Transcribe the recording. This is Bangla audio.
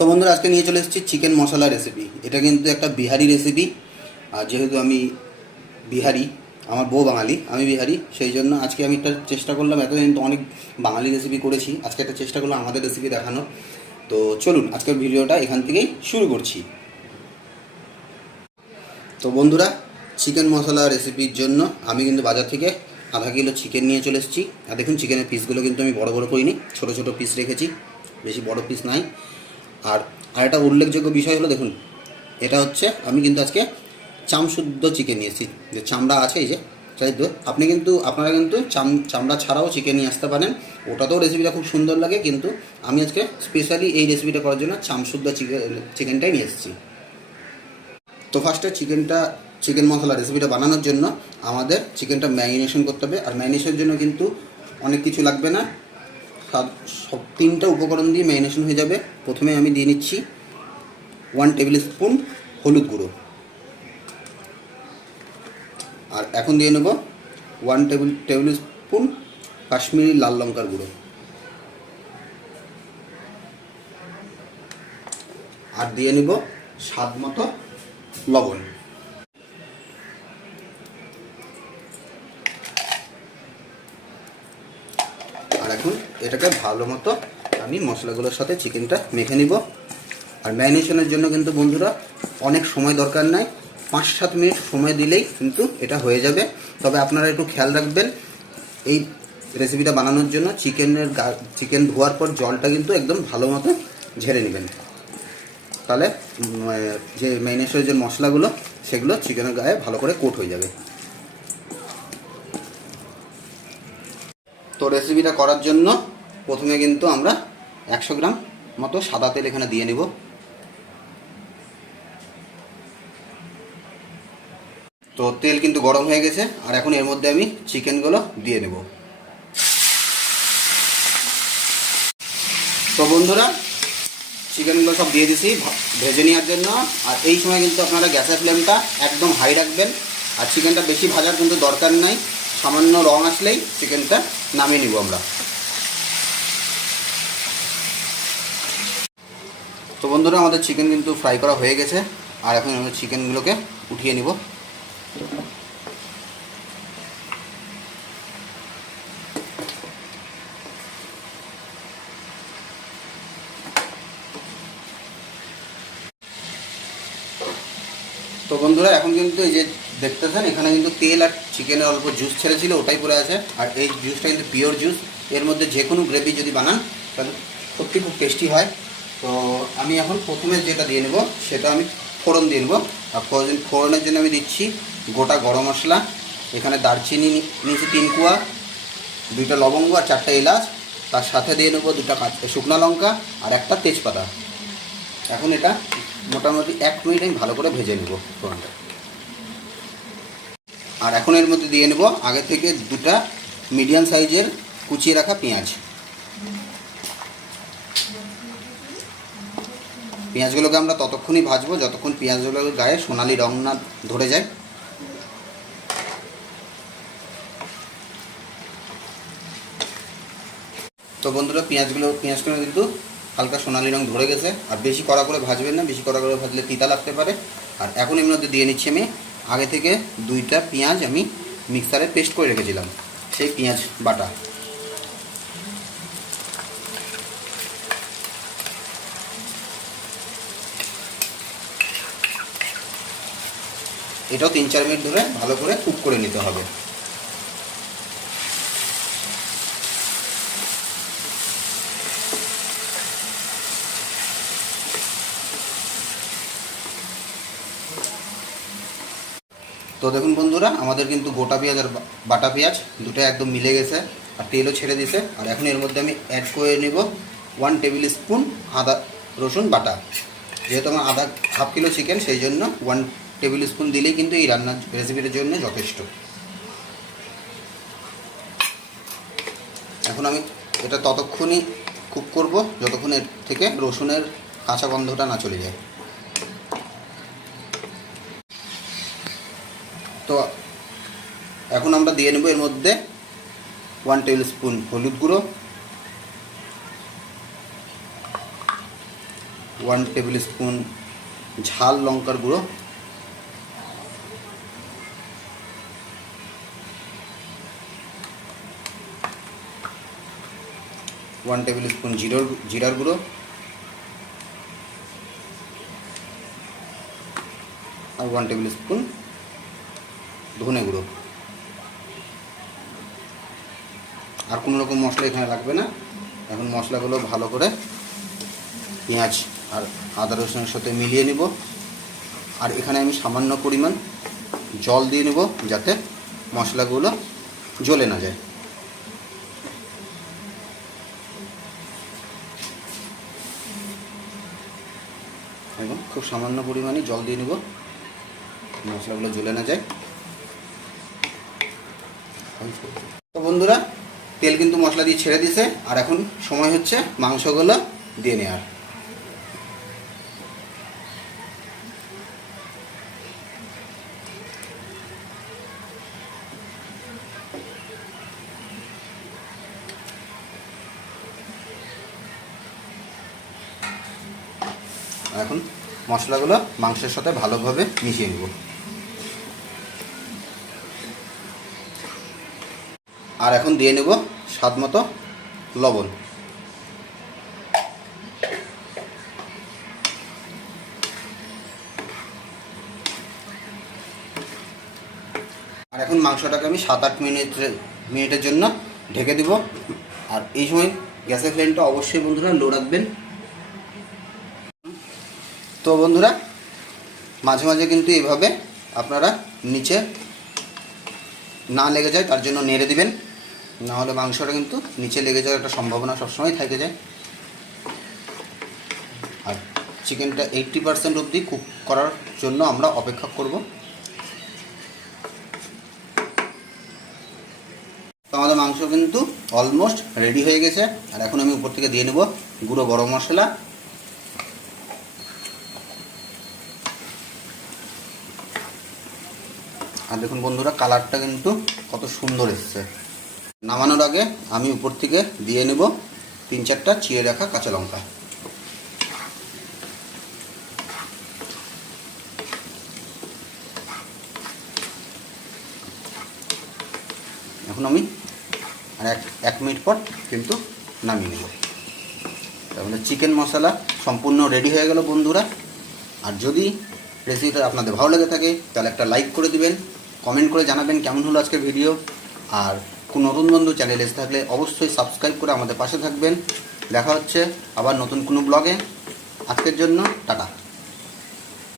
তো বন্ধুরা আজকে নিয়ে চলে এসেছি চিকেন মশলা রেসিপি। এটা কিন্তু একটা বিহারি রেসিপি। আর যেহেতু আমি বিহারি, আমার বউ বাঙালি, আমি বিহারি, সেই জন্য আজকে আমি একটা চেষ্টা করলাম। এতদিন তো অনেক বাঙালি রেসিপি করেছি, আজকে একটা চেষ্টা করলাম আমাদের রেসিপি দেখানোর। তো চলুন আজকের ভিডিওটা এখান থেকেই শুরু করছি। তো বন্ধুরা, চিকেন মশলা রেসিপির জন্য আমি কিন্তু বাজার থেকে আধা কিলো চিকেন নিয়ে চলে এসেছি। আর দেখুন চিকেনের পিসগুলো কিন্তু আমি বড় বড় করিনি, ছোট ছোট পিস রেখেছি, বেশি বড় পিস নাই। আর একটা উল্লেখযোগ্য বিষয় হলো, দেখুন এটা হচ্ছে আমি কিন্তু আজকে চামশুদ্ধ চিকেন নিয়েছি, যে চামড়া আছে এই যে, তাই তো আপনারা কিন্তু চামড়া ছাড়াও চিকেন নিয়ে আসতে পারেন, ওটাতেও রেসিপিটা খুব সুন্দর লাগে। কিন্তু আমি আজকে স্পেশালি এই রেসিপিটা করার জন্য চামশুদ্ধ চিকেনটাই নিয়ে এসেছি। তো ফার্স্টে চিকেন মশলা রেসিপিটা বানানোর জন্য আমাদের চিকেনটা ম্যারিনেশন করতে হবে। আর ম্যারিনেশনের জন্য কিন্তু অনেক কিছু লাগবে না, সব তিনটা উপকরণ দিয়ে ম্যারিনেশন হয়ে যাবে। প্রথমে আমি দিয়ে নিচ্ছি 1 টেবিল স্পুন হলুদ গুঁড়ো, আর এখন দিয়ে নেব 1 টেবিল স্পুন কাশ্মীরি লাল লঙ্কার গুঁড়ো, আর দিয়ে নেব স্বাদ মতো লবণ। আর এখন এটাকে ভালো মতো আমি মশলাগুলোর সাথে চিকেনটা মেখে নিব। আর ম্যারিনেশনের জন্য কিন্তু বন্ধুরা অনেক সময় দরকার নাই, 5-7 মিনিট সময় দিলেই কিন্তু এটা হয়ে যাবে। তবে আপনারা একটু খেয়াল রাখবেন, এই রেসিপিটা বানানোর জন্য চিকেন ধোয়ার পর জলটা কিন্তু একদম ভালো মতো ঝেড়ে নেবেন, তাহলে যে ম্যারিনেশনের যে মশলাগুলো সেগুলো চিকেনের গায়ে ভালো করে কোট হয়ে যাবে। তো রেসিপিটা করার জন্য প্রথমে কিন্তু আমরা 100 গ্রাম মতো সাদা তেল এখানে দিয়ে নেব। তো তেল কিন্তু গরম হয়ে গেছে, আর এখন এর মধ্যে আমি চিকেনগুলো দিয়ে নেব। তো বন্ধুরা, চিকেনগুলো সব দিয়ে দিছি ভেজে নেওয়ার জন্য। আর এই সময় কিন্তু আপনারা গ্যাসের ফ্লেমটা একদম হাই রাখবেন। আর চিকেনটা বেশি ভাজার কিন্তু দরকার নাই, সামান্য রং আসলেই চিকেনটা নামিয়ে নিব আমরা। তো বন্ধুরা, আমাদের চিকেন কিন্তু ফ্রাই করা হয়ে গেছে, আর এখন আমরা চিকেনগুলোকে উঠিয়ে নিব। তো বন্ধুরা, এখন কিন্তু এই যে দেখতেছেন এখানে কিন্তু তেল আর চিকেনের অল্প জুস ছেড়েছিল, ওটাই পড়ে আছে। আর এই জুসটা কিন্তু পিওর জুস, এর মধ্যে যে কোনো গ্রেভি যদি বানান তাহলে সত্যি খুব টেস্টি হয়। তো আমি এখন প্রথমে যেটা দিয়ে নেব সেটা আমি ফোড়ন দিয়ে নেব। আর ফোড়নের জন্য আমি দিচ্ছি গোটা গরম মশলা, এখানে দারচিনি নিয়েছি 3 কোয়া, 2টা লবঙ্গ আর 4টা এলাচ, তার সাথে দিয়ে নেব 2টা শুকনো লঙ্কা আর একটা তেজপাতা। এখন এটা মোটামুটি 1 মিনিট আমি ভালো করে ভেজে নেব ফোড়নটা। আর এখন এর মধ্যে দিয়ে নেব আগে থেকে 2টা মিডিয়াম সাইজের কুচিয়ে রাখা পেঁয়াজ। পেঁয়াজগুলোকে আমরা ততক্ষণই ভাজবো যতক্ষণ পেঁয়াজগুলোর গায়ে সোনালি রং না ধরে যায়। তো বন্ধুরা, পেঁয়াজগুলো কিন্তু হালকা সোনালি রং ধরে গেছে। আর বেশি কড়া করে ভাজবেন না, বেশি কড়া করে ভাজলে তিতা লাগতে পারে। আর এখন এর মধ্যে দিয়ে নিচ্ছি আমি আগে থেকে 2টা পেঁয়াজ আমি মিক্সারে পেস্ট করে রেখেছিলাম, সেই পেঁয়াজ বাটা। এটাও 3-4 মিনিট ধরে ভালো করে কুক করে নিতে হবে। তো দেখুন বন্ধুরা, আমাদের কিন্তু গোটা পেঁয়াজ আর বাটা পেঁয়াজ দুটো একদম মিলে গেছে, আর তেলও ছেড়ে দিয়েছে। আর এখন এর মধ্যে আমি অ্যাড করে নেব 1 টেবিল স্পুন আদা রসুন বাটা। যেহেতু আমার হাফ কিলো চিকেন, সেই জন্য 1 টেবিল স্পুন দিলেই কিন্তু এই রান্নার রেসিপিটার জন্য যথেষ্ট। এখন আমি এটা ততক্ষণই কুক করব যতক্ষণ এর থেকে রসুনের কাঁচা গন্ধটা না চলে যায়। তো এখন আমরা দিয়ে নেব এর মধ্যে 1 টেবিল স্পুন হলুদ গুঁড়ো, 1 টেবিল স্পুন ঝাল লঙ্কার গুঁড়ো, 1 টেবিল স্পুন জিরার গুঁড়ো, আর 1 টেবিল স্পুন ধনে গুঁড়ো। আর কোনো রকম মশলা এখানে লাগবে না। এখন মশলাগুলো ভালো করে পেঁয়াজ আর আদা রসুনের সাথে মিলিয়ে নিব। আর এখানে আমি সামান্য পরিমাণ জল দিয়ে নেব যাতে মশলাগুলো জ্বলে না যায়। এবং খুব সামান্য পরিমাণে জল দিয়ে নেব, মশলাগুলো জ্বলে না যায়। তো বন্ধুরা, তেল কিন্তু মশলা দিয়ে ছেড়ে দিয়েছে। আর এখন সময় হচ্ছে মাংসগুলো দিয়ে নেওয়ার। এখন মশলাগুলো মাংসের সাথে ভালোভাবে মিশিয়ে নেব। আর এখন দিয়ে নেব স্বাদ মতো লবণ। আর এখন মাংসটাকে আমি 7-8 মিনিটের জন্য ঢেকে দেব। আর এই সময় গ্যাসের ফ্লেমটা অবশ্যই বন্ধুরা লো রাখবেন। তো বন্ধুরা, মাঝে মাঝে কিন্তু এইভাবে আপনারা নিচে না লেগে যায় তার জন্য নেড়ে দিবেন, না হলে মাংসটা কিন্তু নিচে লেগে যাওয়ার একটা সম্ভাবনা সবসময় থেকে যায়। আর চিকেনটা 80% অবধি কুক করার জন্য আমরা অপেক্ষা করব। তো আমাদের মাংস কিন্তু অলমোস্ট রেডি হয়ে গেছে। আর এখন আমি উপর থেকে দিয়ে নেব গুঁড়ো গরম মশলা। আর দেখুন বন্ধুরা, কালারটা কিন্তু কত সুন্দর এসেছে। নামানোর আগে আমি উপর থেকে দিয়ে নেব 3-4টা চিড়ে রাখা কাঁচা লঙ্কা। এখন আমি আর 1 মিনিট পর কিন্তু নামিয়ে নেব। তাহলে চিকেন মশলা সম্পূর্ণ রেডি হয়ে গেল বন্ধুরা। আর যদি রেসিপিটা আপনাদের ভালো লেগে থাকে তাহলে একটা লাইক করে দিবেন, কমেন্ট করে জানাবেন কেমন হলো আজকের ভিডিও। আর কোনো নতুন বন্ধু চ্যানেলে এসে থাকলে অবশ্যই সাবস্ক্রাইব করে আমাদের পাশে থাকবেন। দেখা হচ্ছে আবার নতুন কোনো ব্লগে। আজকের জন্য টাটা।